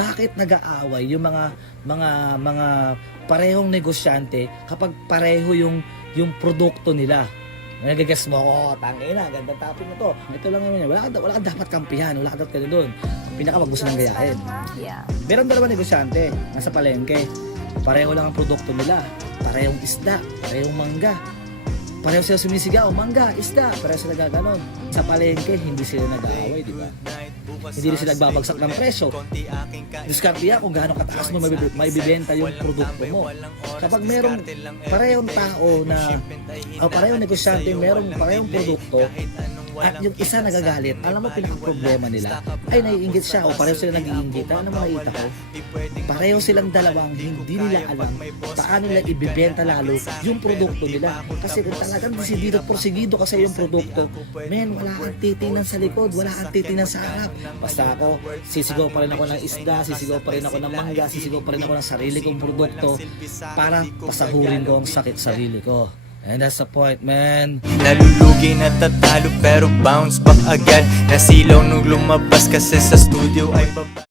bakit nag-aaway yung mga parehong negosyante kapag pareho yung produkto nila? Nagagas mo ako, tangina, ganda topic mo to. Ito lang naman yan. Wala ka dapat kampihan, wala ka dapat doon. Pinaka wag gusto nang gayahin. Yeah. Meron dalawa negosyante, nasa palengke. Pareho lang ang produkto nila. Parehong isda, parehong mangga. Pareho sila sumisigaw, mangga, isda, pareho sila gaganon. Sa palengke, hindi sila nag-aaway, di ba? Hindi rin sila nagbabagsak ng presyo. Diskarte yan kung gaano kataas mo maibibenta yung produkto mo. Kapag merong parehong tao na parehong negosyante, merong parehong produkto, at yung isa nagagalit, alam mo pinaka-problema nila ay naiinggit siya o pareho sila nag-iinggit. Ano mo nakita ko? Pareho silang dalawang hindi nila alam paano nila ibibenta lalo yung produkto nila. Kasi kung talagang desidido porsigido kasi yung produkto, men, wala kang titingnan sa likod, wala kang titingnan sa harap. Basta ako, sisigaw pa rin ako ng isda, sisigaw pa rin ako ng mangga, sisigaw pa rin ako ng sarili kong produkto para pasahurin ko ang sakit sarili ko. And that's the point, man. Nalulugi na tatalo pero bounce back agad. Nasilaw nung lumabas kasi sa studio ay